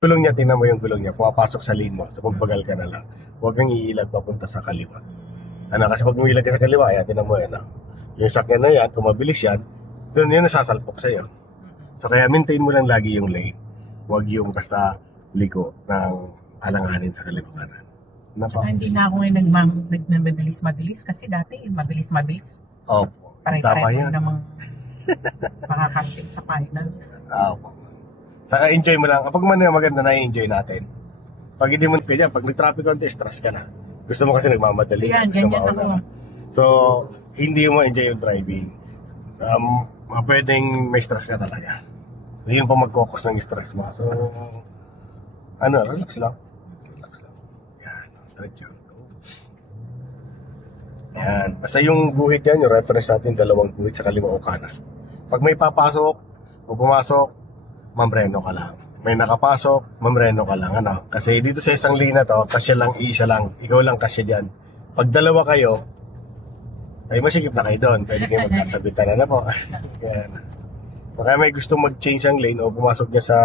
Gulong niya, tingnan mo yung gulong niya, pumapasok sa lane mo, so magbagal ka na lang. Huwag kang iilag papunta sa kaliwa. Ano, kasi pag umilag ka sa kaliwa, ayan, tingnan mo yan, yung sakyan na yan, kung mabilis yan, doon yun nasasalpok sa'yo. So kaya maintain mo lang lagi yung lane. Huwag yung basta liko ng alanganin sa kaliwa kanan. Napa? Hindi na ako ngayon nagmabilis-mabilis kasi dati mabilis-mabilis. Opo. Tama Pare-pareho yan. namang makakarating sa finals. Opo. Saka enjoy mo lang. Kapag man maganda na enjoy natin. Pag hindi mo kaya, pag may traffic konti, stress ka na. Gusto mo kasi nagmamadali. Yan, Gusto ganyan mauna ako. ka. So, hindi mo enjoy yung driving. Pwedeng may stress ka talaga. So, yun pa mag-focus ng stress mo. So, relax lang. Relax lang. Yan, diretso. Yan. Basta yung guhit yan, yung reference natin, dalawang guhit sa kaliwa o kanan. Pag may papasok o pumasok, mamreno ka lang. May nakapasok, mamreno ka lang. Ano? Kasi dito sa isang lane na to, kasya lang, isa lang. Ikaw lang kasya dyan. Pag dalawa kayo, ay masikip na kayo doon. Pwede kayo magkasabitan na po. Yan. Kaya may gusto mag-change ang lane o pumasok niya sa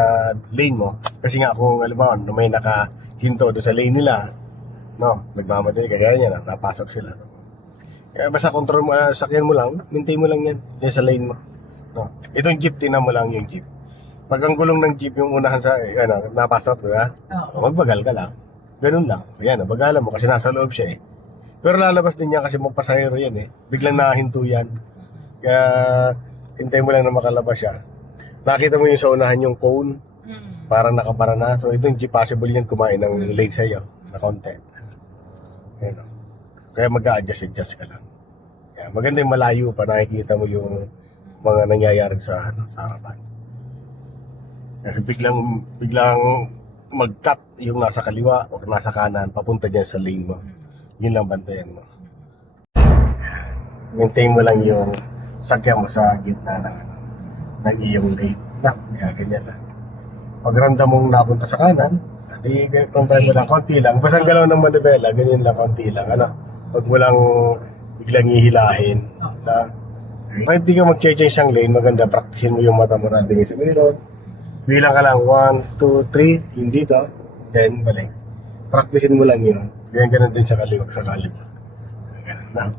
lane mo. Kasi nga kung alam mo, may nakahinto doon sa lane nila, no, nagmamadali, kagaya niya, napasok sila. Kaya basta control mo, sakyan mo lang, maintain mo lang yan sa lane mo. No. Itong jeep, tinan mo lang yung jeep. Pag ang gulong ng jeep yung unahan sa, napasok, diba? Oo. Magbagal ka lang. Ganun lang. Ayan, bagalan mo kasi nasa loob siya eh. Pero lalabas din yan kasi magpasahero yan eh. Biglang nahinto yan. Kaya, hintay mo lang na makalabas siya. Nakita mo yung sa unahan yung cone, parang nakapara na. So, itong jeep, possible yan kumain ng lane sa'yo na konti. Ayan o. Kaya mag-a-adjust ka lang. Kaya maganda yung malayo pa, nakikita mo yung mga nangyayari sa harapan. Kasi biglang mag-cut yung nasa kaliwa o nasa kanan, papunta dyan sa lane mo. Yun lang bantayan mo. Maintain mo lang yung sakyan mo sa gitna ng iyong lane. Kaya ganyan lang. Pag ramdam mong napunta sa kanan, di kontrol mo lang, konti lang. Basta ang galaw ng manibela, ganyan lang, konti lang. Huwag mo lang biglang ihilahin. Kahit di ka mag-change ang lane, maganda, practicein mo yung mata mo natin sa mirror. Bilang ka lang, 1, 2, 3, yung dito, then balik. Practicein mo lang yun. Ganyan din sa kaliwa. Ganun na.